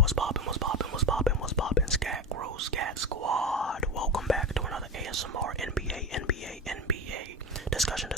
What's poppin', Scat Grow, Scat Squad. Welcome back to another ASMR NBA discussion.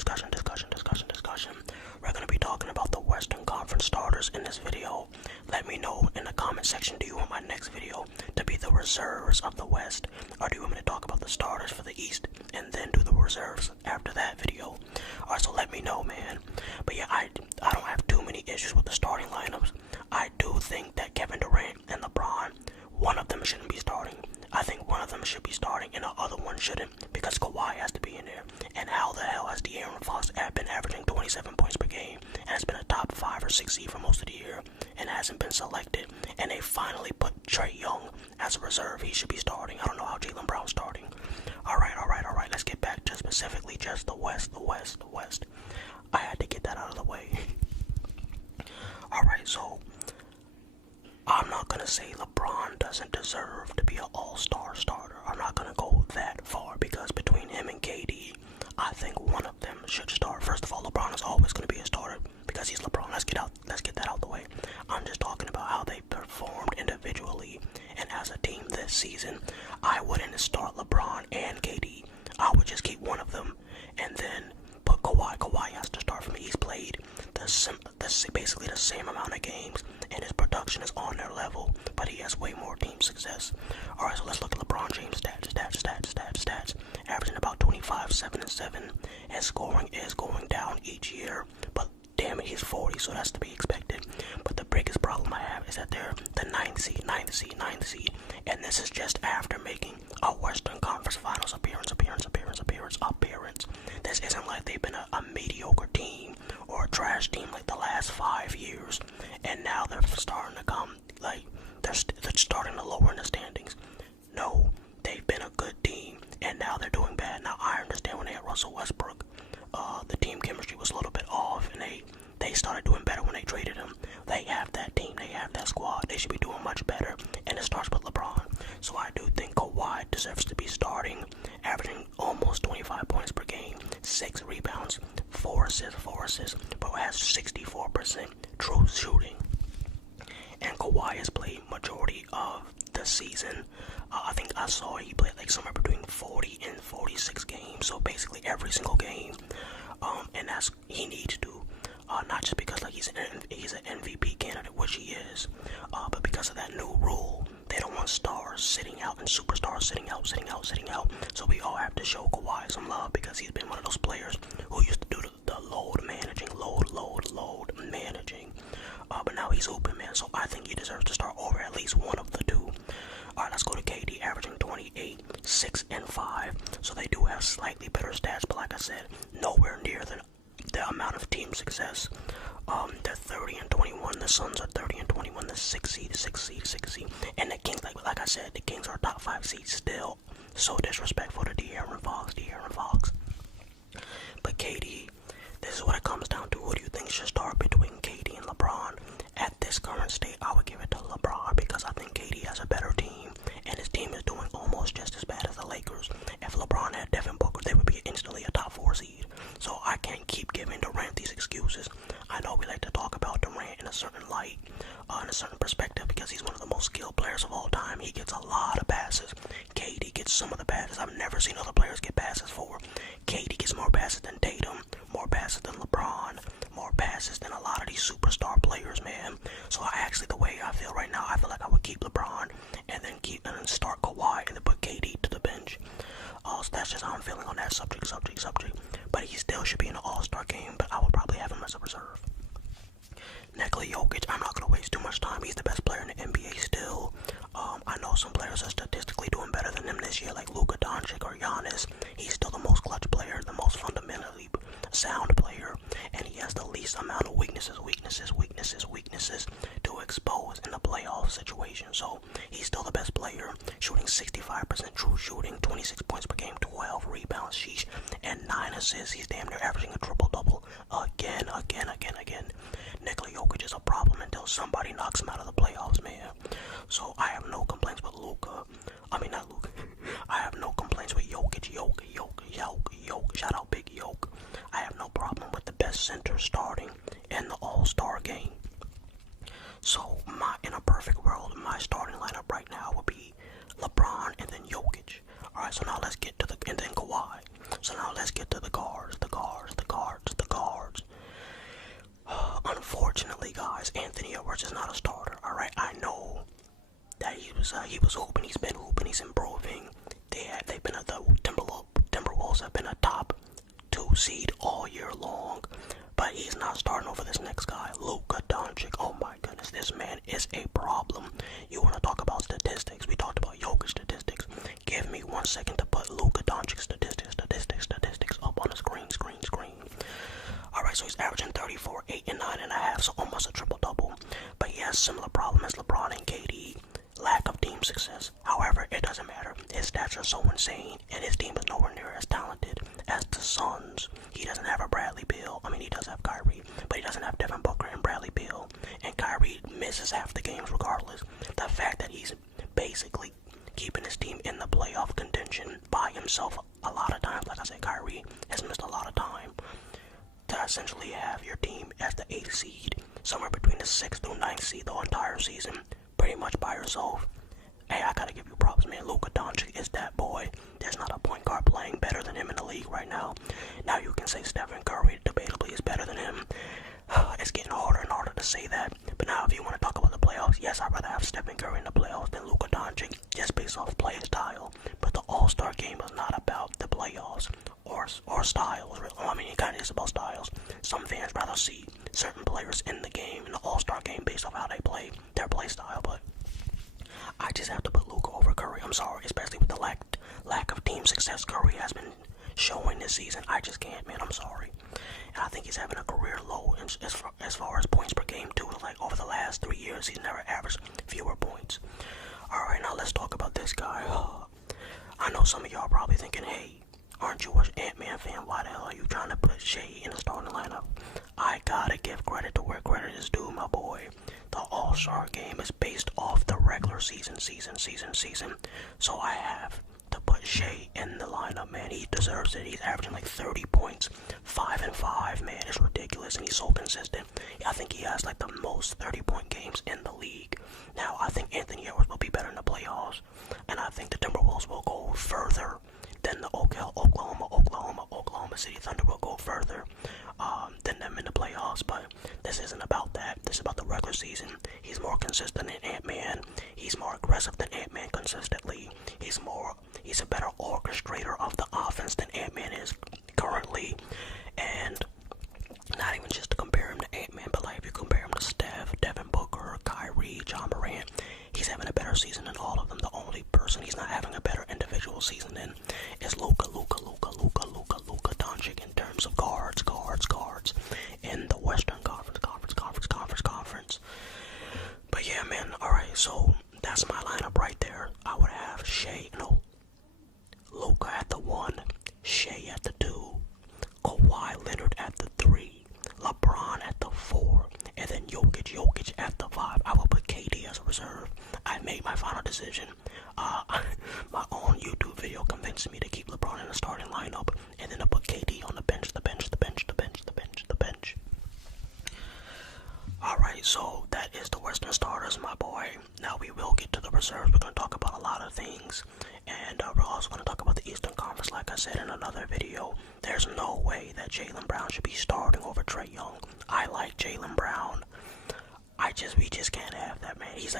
We're gonna be talking about the Western Conference starters in this video. Let me know in the comment section, do you want my next video to be the reserves of the West, or do you want me to talk about the starters for the East and then do the reserves after that video? Alright, so let me know, man. But yeah, I don't have too many issues with the starting lineups. I do think that Kevin Durant and LeBron, one of them shouldn't be starting. I think one of them should be starting and the other one shouldn't, because Kawhi has to be in there. And how the hell has De'Aaron Fox been averaging 27 points per game and has been a top 5 or 6 seed for most of the year and hasn't been selected? And they finally put Trae Young as a reserve. He should be starting. I don't know how Jaylen Brown's starting. Alright. Let's get back to specifically just the West. I had to get that out of the way. Alright, so I'm not gonna say LeBron doesn't deserve to be an all-star starter. I'm not gonna go that far, because between him and KD, I think one of them should start. First of all, LeBron is always gonna be a starter because he's LeBron. Let's get that out the way. I'm just talking about how they performed individually and as a team this season. I wouldn't start LeBron and KD. I would just keep one of them and then put Kawhi. Kawhi has to start for me. He's played basically the same amount of games, and his production is on their level, but he has way more team success. Alright, so let's look at LeBron James stats. Averaging about 25, 7 and 7. His scoring is going down each year, but damn it, he's 40, so that's to be expected. But the biggest problem I have is that they're the 9th seed, and this is just after making a Western Conference Finals appearance. This isn't like they've been a mediocre team or a trash team like the last 5 years, and now they're starting to come, like, they're starting to lower in the standings. No, they've been a good team, and now they're doing bad. Now, I understand when they had Russell Westbrook, the team chemistry was a little bit off, and they started doing better when they traded him. They have that team, they have that squad, they should be doing much better, and it starts with LeBron. So I do think Kawhi deserves to be starting, averaging almost 25 points per game, 6 rebounds, 4 assists, but has 64% true shooting. And Kawhi has played majority of the season. I think I saw he played like somewhere between 40 and 46 games, so basically every single game. And that's, he needs to. Not just because like he's an MVP candidate, which he is, but because of that new rule. They don't want stars sitting out and superstars sitting out. So we all have to show Kawhi some love, because he's been one of those players who used to do the load managing. But now he's open, man. So I think he deserves to start over at least one of the two. Alright, let's go to KD, averaging 28, 6 and 5. So they do have slightly better stats, but like I said, nowhere near the amount of team success. They're 30 and 21. The Suns are 30 and 21. The 6 seed. And the Kings, like I said, the Kings are top 5 seeds still. So disrespectful to De'Aaron Fox. But KD, this is what it comes down to. Who do you think should start between KD and LeBron? At this current state, I would give it to LeBron, because I think KD has a better team, and his team is doing almost just as bad as the Lakers. If LeBron had Devin Booker, they would be instantly a top 4 seed. So I can't keep giving Durant these excuses. I know we like to talk about Durant in a certain light, in a certain perspective, because he's one of the most skilled players of all time. He gets a lot of passes. KD gets some of the passes I've never seen other players get passes for. KD gets more passes than Tatum, more passes than LeBron, more passes than a lot of these superstar players, man. So the way I feel right now, I feel like I would keep LeBron and then start Kawhi and then put KD to the bench. So that's just how I'm feeling on that subject. But he still should be in the All-Star game, but I would probably have him as a reserve. Nikola Jokic, I'm not going to waste too much time. He's the best player in the NBA still. I know some players are statistically doing better than him this year, like Luka Doncic or Giannis. He's still the most clutch player, the most fundamentally sound player, and he has the least amount of weaknesses to expose in the playoff situation. So he's still the best player, shooting 65% true shooting, 26 points per game, 12 rebounds, and 9 assists. He's damn near averaging a triple-double again. Nikola Jokic is a problem until somebody knocks him out of the playoffs, man. So I have no complaints with I have no complaints with Jokic. Shout out Big Yoke. I have no problem with the best center starting in the All-Star game. So in a perfect world, my just not a starter. All right, I know that he was hooping. He's been hooping. He's improving. They've been at the Timberwolves have been a top 2 seed all year long. But he's not starting over this next guy, Luka Doncic. Oh my goodness, this man is a problem. You want to talk about statistics? We talked about Jokic statistics. Give me 1 second to put Luka Doncic statistics up on the screen. Alright, so he's averaging 34, 8, and 9.5, so almost a triple-double. But he has similar problem as LeBron and KD, lack of team success. However, it doesn't matter. His stats are so insane, and his team is nowhere near as talented as the Suns. He doesn't have a Bradley Beal. I mean, he does have Kyrie, but he doesn't have Devin Booker and Bradley Beal. And Kyrie misses half the games regardless. The fact that he's basically keeping his team in the playoff contention by himself a lot of times. Like I said, Kyrie has missed a lot of time. To essentially have your team as the 8th seed, somewhere between the 6th through 9th seed the entire season, pretty much by yourself. Hey, I gotta give you props, man. Luka Doncic is that boy. There's not a point guard playing better than him in the league right now. Now you can say Stephen Curry debatably is better than him. It's getting harder and harder to say that. But now if you want to talk about the playoffs, yes, I'd rather have Stephen Curry in the playoffs than Luka Doncic, just based off play style. But the All-Star game is not about the playoffs or styles. I mean, it kind of is about styles. Some fans rather see certain players in the game, in the All-Star game, based off how they play, their play style. But I just have to put Luka over Curry. I'm sorry, especially with the lack of team success Curry has been showing this season. I just can't, man. I'm sorry. And I think he's having a career low as far as points per game too. Like over the last 3 years, he's never averaged fewer points. All right, now let's talk about this guy. I know some of y'all probably thinking, hey, aren't you an Ant-Man fan? Why the hell are you trying to put Shea in the starting lineup? I gotta give credit to where credit is due, my boy. The All-Star game is based off the regular season. So I have to put Shea in the lineup, man. He deserves it. He's averaging like 30 points, 5 and 5, man. It's ridiculous, and he's so consistent. I think he has like the most 30-point games in the league. Now, I think Anthony Edwards will be better in the playoffs, and I think the Timberwolves will go further than the Oklahoma City Thunder will go further than them in the playoffs. But this isn't about that. This is about the regular season. He's more consistent than Ant-Man. He's more aggressive than Ant-Man consistently. He's a better orchestrator of the offense than Ant-Man is currently. And not even just to compare him to Ant-Man, but like if you compare him to Steph, Devin Booker, Kyrie, John Morant, he's having a better season than all of them. The only person he's not having a better individual season than is Luka Doncic in terms of guards in the Western Conference. But yeah, man, alright, so that's my lineup right there. I would have Luka at the 1, Shea at the 2, Kawhi Leonard at the 3, LeBron at the 4, and then Jokic at the 5. I will put KD as a reserve. I made my final decision. My own YouTube video convinced me to keep LeBron in the starting lineup, and then to put KD on the bench. Alright, so that is the Western starters, my boy. Now we will get to the reserves. We're going to talk about a lot of things, and we're also going to talk about the Eastern Conference, like I said in another video. There's no way that Jaylen Brown should be starting over Trae Young. I like Jaylen Brown. We just can't have that, man. He's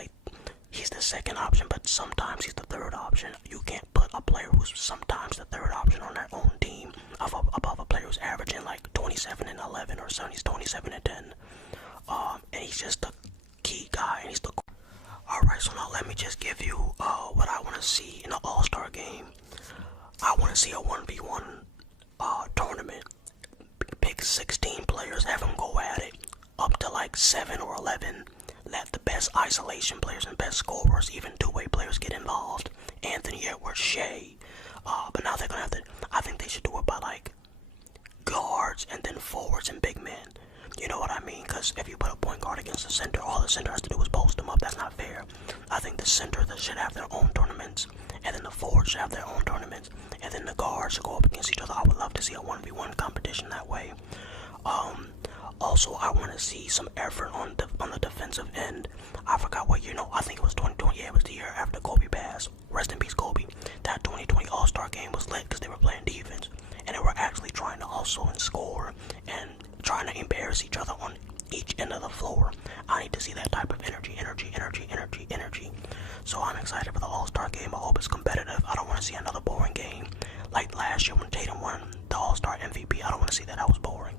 the second option, but sometimes he's the third option. You can't put a player who's sometimes the third option on their own team above a player who's averaging like 27 and 11 or so. He's 27 and 10. And he's just the key guy, and he's the... Alright, so now let me just give you what I want to see in the All-Star game. I want to see a 1v1 tournament. Pick 16 players, have them go at it, up to like 7 or 11. Let the best isolation players and best scorers, even two-way players, get involved. Anthony Edwards, Shea. But now they're going to have to... I think they should do it by like guards and then forwards and big men. You know what I mean? Because if you put a point guard against the center, all the center has to do is post them up. That's not fair. I think the center should have their own tournaments, and then the forwards should have their own tournaments, and then the guards should go up against each other. I would love to see a 1v1 competition that way. Also, I want to see some effort on the defensive end. I forgot what year. No, I think it was 2020. Yeah, it was the year after Kobe passed. Rest in peace, Kobe. That 2020 All-Star game was lit because they were playing defense, and they were actually trying to also score and trying to embarrass each other each end of the floor. I need to see that type of energy. So I'm excited for the All-Star game. I hope it's competitive. I don't want to see another boring game like last year when Tatum won the All-Star MVP. I don't want to see that. That was boring.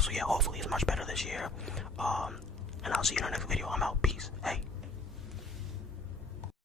So yeah, hopefully it's much better this year. And I'll see you in the next video. I'm out. Peace. Hey.